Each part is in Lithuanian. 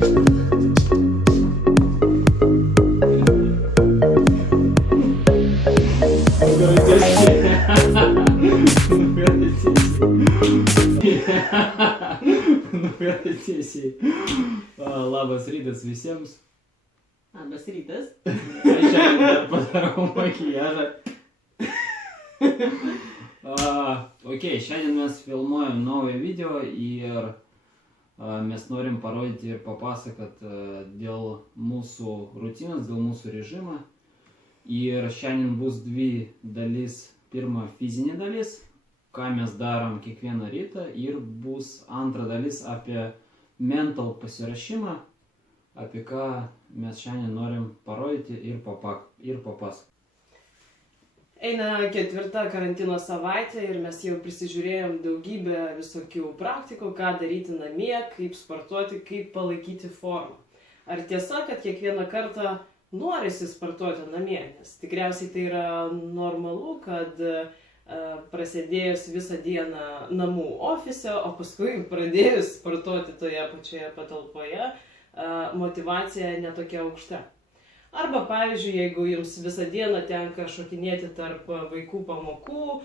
Labas rytas visiems. Labas rytas. Aš šiandien dar padarau makiažą. Šiandien mes filmuojam naują video ir mes norim parodyti ir papasakot dėl mūsų rutinos, dėl mūsų režimo. Ir šiandien bus dvi dalis. Pirma fizinė dalis, ką mes darom kiekvieną rytą, ir bus antra dalis apie mental pasiruošimą, apie ką mes šiandien norim parodyti ir papasakoti. Eina ketvirta karantino savaitė ir mes jau prisižiūrėjom daugybę visokių praktikų, ką daryti namie, kaip sportuoti, kaip palaikyti formą. Ar tiesa, kad kiekvieną kartą norisi sportuoti namie, nes tikriausiai tai yra normalu, kad prasidėjus visą dieną namų ofise, o paskui pradėjus sportuoti toje pačioje patalpoje, motyvacija netokia aukšta. Arba, pavyzdžiui, jeigu jums visą dieną tenka šokinėti tarp vaikų pamokų,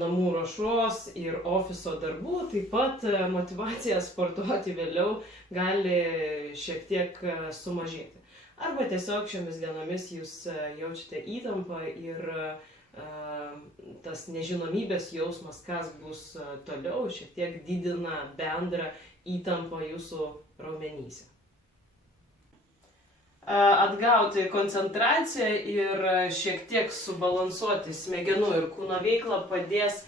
namų ruošos ir ofiso darbų, taip pat motyvacija sportuoti vėliau gali šiek tiek sumažėti. Arba tiesiog šiomis dienomis jūs jaučiate įtampą ir tas nežinomybės jausmas, kas bus toliau, šiek tiek didina bendrą įtampą jūsų raumenyse. Atgauti koncentraciją ir šiek tiek subalansuoti smegenų ir kūno veiklą padės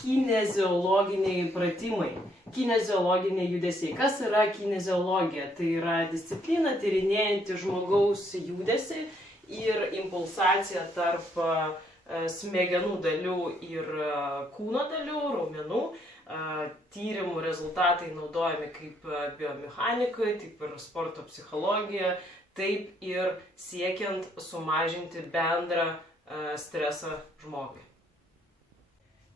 kineziologiniai pratimai, kineziologiniai judesiai. Kas yra kineziologija? Tai yra disciplina tyrinėjanti žmogaus judesį ir impulsaciją tarp smegenų dalių ir kūno dalių, raumenų. Tyrimų rezultatai naudojami kaip biomechanikai, taip ir sporto psichologija, taip ir siekiant sumažinti bendrą stresą žmogui.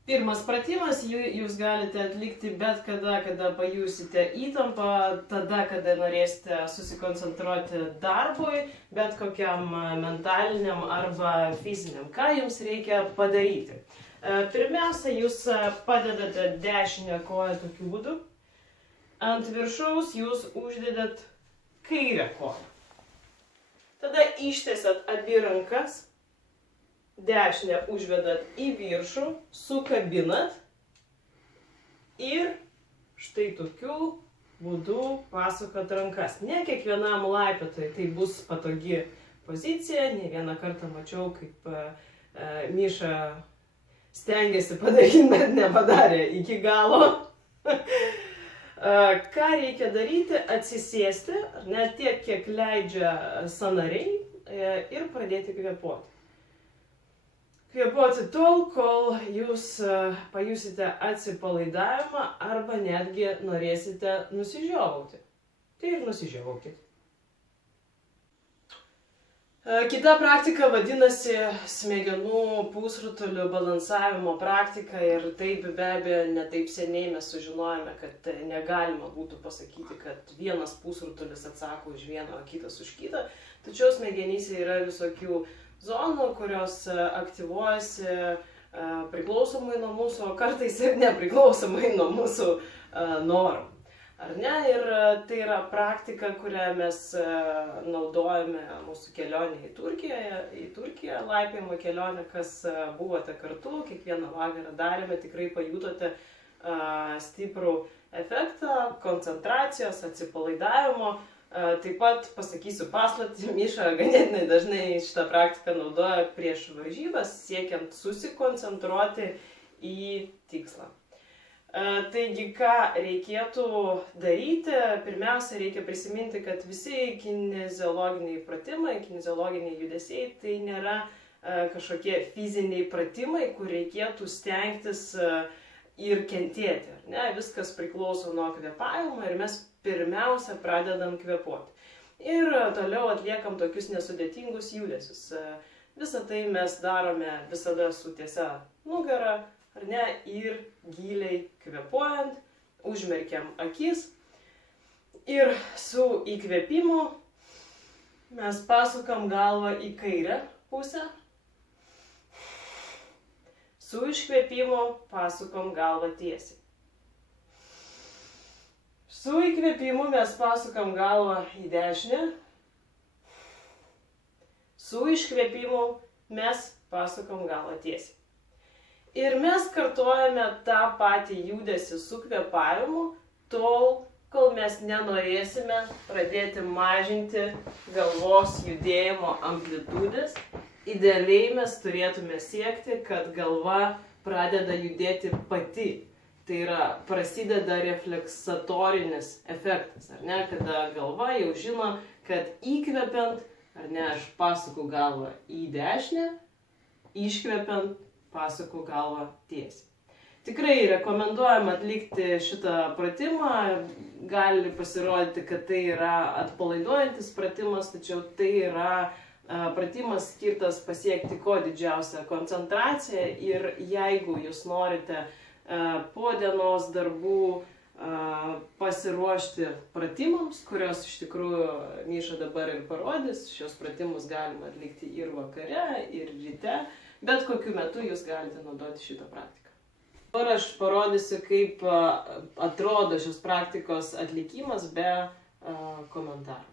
Pirmas pratimas jūs galite atlikti bet kada pajusite įtampą, tada, kada norėsite susikoncentruoti darbui, bet kokiam mentaliniam arba fiziniam. Ką jums reikia padaryti? Pirmiausia, jūs padedate dešinę koją tokiu būdu. Ant viršaus jūs uždedat kairę koją. Tada ištiesiat abi rankas. Dešinę užvedat į viršų, sukabinat ir štai tokiu būdu pasukat rankas. Ne kiekvienam laipiotojui tai bus patogi pozicija. Ne vieną kartą mačiau, kaip Miša stengiasi padaryti, bet nepadarė iki galo. Ką reikia daryti? Atsisėsti, ne tiek, kiek leidžia sąnariai ir pradėti kvėpuoti. Kvėpuoti tol, kol jūs pajusite atsipalaidavimą arba netgi norėsite nusižiovauti. Tai ir nusižiovaukit. Kita praktika vadinasi smegenų pusrutulių balansavimo praktika ir taip be abejo netaip seniai mes sužinojome, kad negalima būtų pasakyti, kad vienas pusrutulis atsako už vieną, o kitas už kitą. Tačiau smegenyse yra visokių zonų, kurios aktyvuojasi priklausomai nuo mūsų, o kartais ir nepriklausomai nuo mūsų norų. Ar ne? Ir tai yra praktika, kurią mes naudojame mūsų kelionė į Turkiją, laipiojimo kelionę, kas buvote kartu, kiekvieną vakarą darėme, tikrai pajutote stiprų efektą, koncentracijos, atsipalaidavimo. Taip pat pasakysiu paslaptį, Miša ganėtinai dažnai šitą praktiką naudoja prieš varžybas, siekiant susikoncentruoti į tikslą. Taigi, ką reikėtų daryti? Pirmiausia, reikia prisiminti, kad visi kineziologiniai pratimai, kineziologiniai judesiai, tai nėra kažkokie fiziniai pratimai, kur reikėtų stengtis ir kentėti. Ne? Viskas priklauso nuo kvėpavimo ir mes pirmiausia pradedam kvėpuoti. Ir toliau atliekam tokius nesudėtingus judesius. Visą tai mes darome visada su tiesia nugara, ar ne, ir giliai kvėpuojant, užmerkiam akis Ir su įkvėpimu mes pasukam galvą į kairę pusę. Su iškvėpimu pasukam galvą tiesiai. Su įkvėpimu mes pasukam galvą į dešinę. Su iškvėpimu mes pasukam galvą tiesiai. Ir mes kartuojame tą patį judesį su kvėpavimu, tol, kol mes nenorėsime pradėti mažinti galvos judėjimo amplitudės. Idealiai mes turėtume siekti, kad galva pradeda judėti pati. Tai yra, prasideda refleksatorinis efektas, ar ne, kada galva jau žino, kad įkvepiant, ar ne, aš pasuku galvą į dešinę, iškvepiant, pasuku galvą tiesiai. Tikrai rekomenduojam atlikti šitą pratimą, gali pasirodyti, kad tai yra atpalaiduojantis pratimas, tačiau tai yra pratimas skirtas pasiekti kuo didžiausią koncentraciją ir jeigu jūs norite po dienos darbų pasiruošti pratimams, kurios iš tikrųjų Miša dabar ir parodys. Šios pratimus galima atlikti ir vakare, ir ryte, bet kokiu metu jūs galite naudoti šitą praktiką. Dabar aš parodysiu, kaip atrodo šios praktikos atlikimas be komentarų.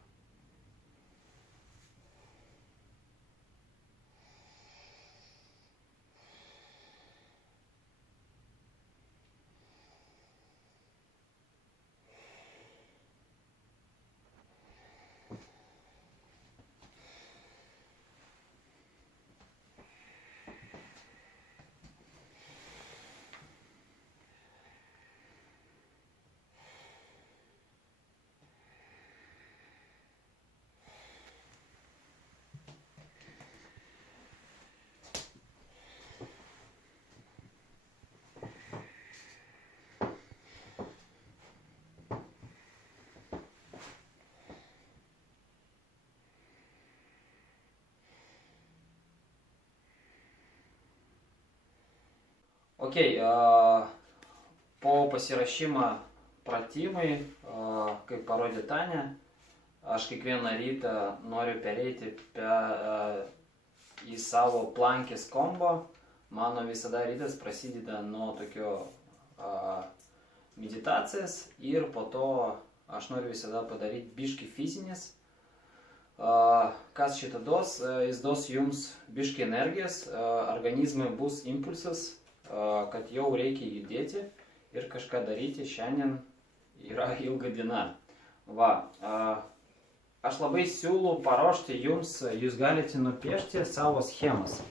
Okei, po pasirašymą pratimai, kaip parodė Tania, aš kiekvieną rytą noriu pereiti į savo plankės kombo. Mano visada rytas prasideda nuo tokio meditacijas ir po to aš noriu visada padaryti biškį fizinis. Kas šitą duos? Jis duos jums biškį energijos, organizmui bus impulsas, kad jau reikia judėti ir kažką daryti. Šiandien yra ilga diena. Va, aš labai siūlau paruošti jums, jūs galite nupiešti savo schemas.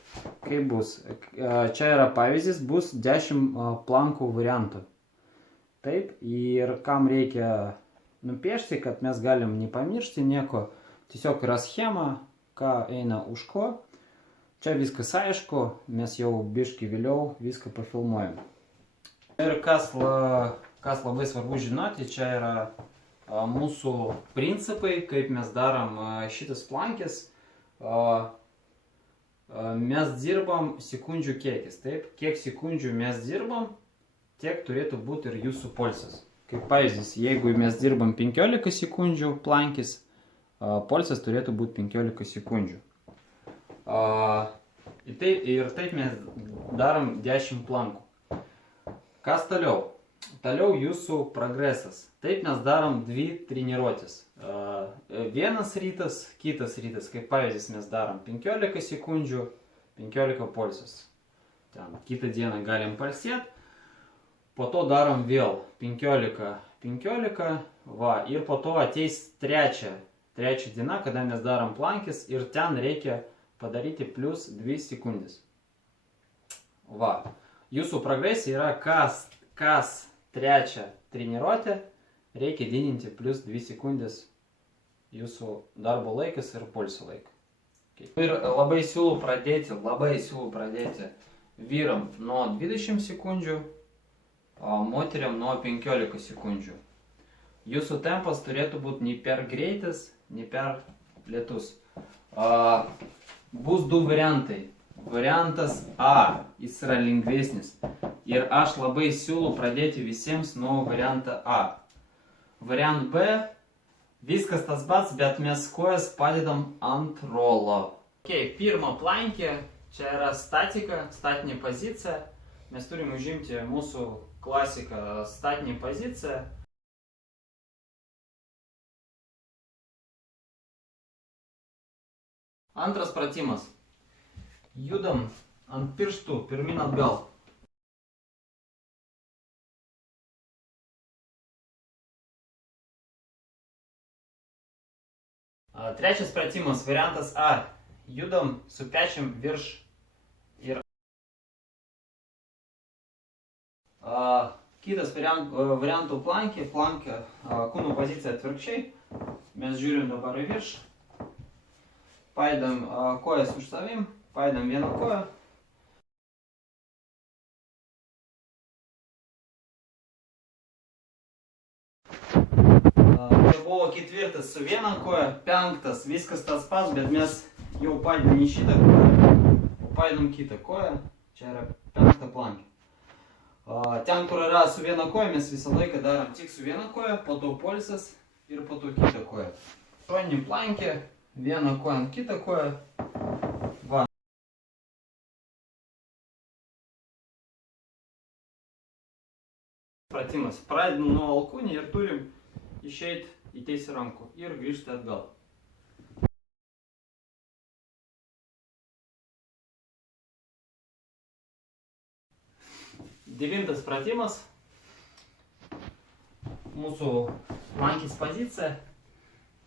Kaip bus? Čia yra pavyzdys, bus 10 plankų variantų. Taip, ir kam reikia nupiešti, kad mes galim nepamiršti nieko. Tiesiog yra schema, ką eina už ko. Čia viskas aišku, mes jau biškį vėliau viską pafilmuojam. Ir kas labai svarbu žinoti, čia yra mūsų principai, kaip mes darom šitas plankės. Mes dirbam sekundžių kiekis, taip? Kiek sekundžių mes dirbam, tiek turėtų būti ir jūsų polsas. Kaip pavyzdys, jeigu mes dirbam 15 sekundžių plankės, polsas turėtų būti 15 sekundžių. Ir taip mes darom 10 plankų. Kas toliau? Toliau jūsų progresas. Taip mes darom 2 treniruotės. Vienas rytas, kitas rytas. Kaip pavyzdys mes darom 15 sekundžių, 15 polsas. Kitą dieną galim palsėti. Po to darom vėl 15, va, ir po to ateis trečia diena, kada mes darom plankės ir ten reikia padaryti plus 2 sekundės. Va, jūsų progresija yra kas trečią treniruotę reikia didinti plus 2 sekundės jūsų darbo laikas ir pulso laiką. Ir labai siūlau pradėti vyram nuo 20 sekundžių, o moteriam nuo 15 sekundžių. Jūsų tempas turėtų būti ne per greitas, ne per lėtus. Bus 2 variantai. Variantas A, jis yra lengvesnis. Ir aš labai siūlau pradėti visiems nuo variantą A. Variant B Viskas tas pats, bet mes kojas padedam ant rolo. Okay, pirma plankė, čia yra statika, statinė pozicija. Mes turim užimti mūsų klasiką statinį poziciją. Antras pratimas. Judam ant pirštų, pirmin atgal. Trečias pratimas, variantas A. Judam su pečiam virš ir... Kitas variantų plankė, kūno pozicija atvirkščiai. Mes žiūrim dabar į virš. Paidam kojas už savim, paidam vieną koją. Tai buvo ketvirtas su viena koja, penktas, viskas tas pats, bet mes jau paidam ne šitą koją, o paidam kitą koją. Čia yra penkta plankė. Ten, kur yra su viena koja, mes visą laiką darom tik su viena koja, po to polsas ir po to kitą koją. Šoninė plankė, viena koja ant kitą koją. Va. Pratimas. Pradedam nuo alkūnį ir turim išeiti į teisę rankų ir grįžti atgal. Devintas pratimas. Mūsų plankės pozicija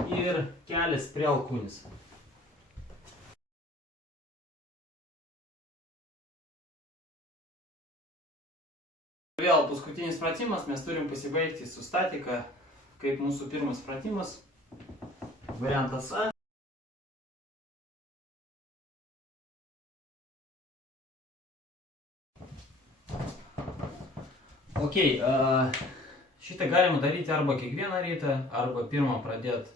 ir kelias prie alkūnės. Vėl paskutinis pratimas, mes turim pasibaigti su statika, kaip mūsų pirmas pratimas. Variantas A. Ok, šitą galima daryti arba kiekvieną rytą, arba pirmą pradėti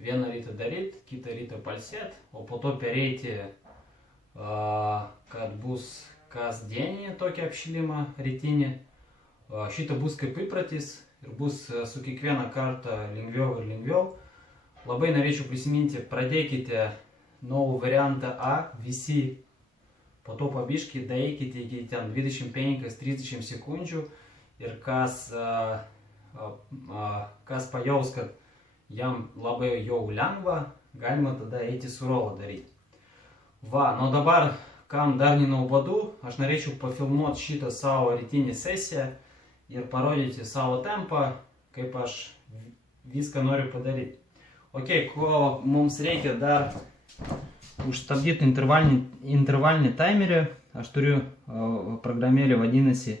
vieną rytą daryti, kitą rytą palsėti, o po to pereiti, kad bus kasdienį tokį apšilimą rytinį. Šitą bus kaip įpratis ir bus su kiekvieną kartą lengviau ir lengviau. Labai norėčiau prisiminti, pradėkite nuo variantą A visi, po to pabiškai daeikite iki 25-30 sekundžių ir kas pajaus, kad jam labai jau lengva, galima tada eiti su rolo daryti. Va, nuo dabar, kam dar nenuobodu, aš norėčiau pafilmuoti šitą savo rytinį sesiją ir parodyti savo tempą, kaip aš viską noriu padaryti. Ok, ko mums reikia dar užstabdyti intervalinį timerį. Aš turiu programėlę, vadinasi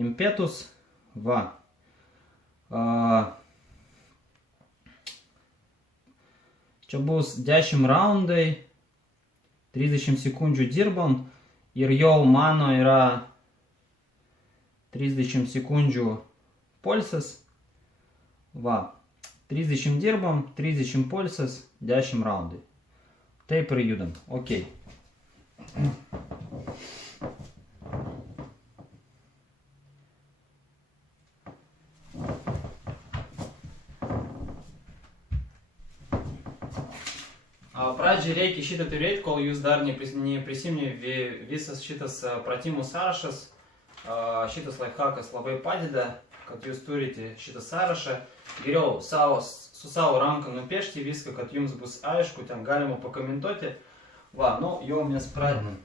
Impetus. Va. Čia bus 10 raundai, 30 sekundžių dirbam ir jau mano yra 30 sekundžių polsas. Va. 30 dirbam, 30 polsas, 10 raundai. Taip ir judam. Ok. Pradžiai reikia šitą turėti, kol jūs dar neprisimnė visas šitas pratimų sąrašas. Šitas lifehackas labai padeda, kad jūs turite šitą sąrašą. Geriau su savo ranką nupiešti viską, kad jums bus aišku, ten galima pakomentuoti. Va, nu, jau mes pradedam.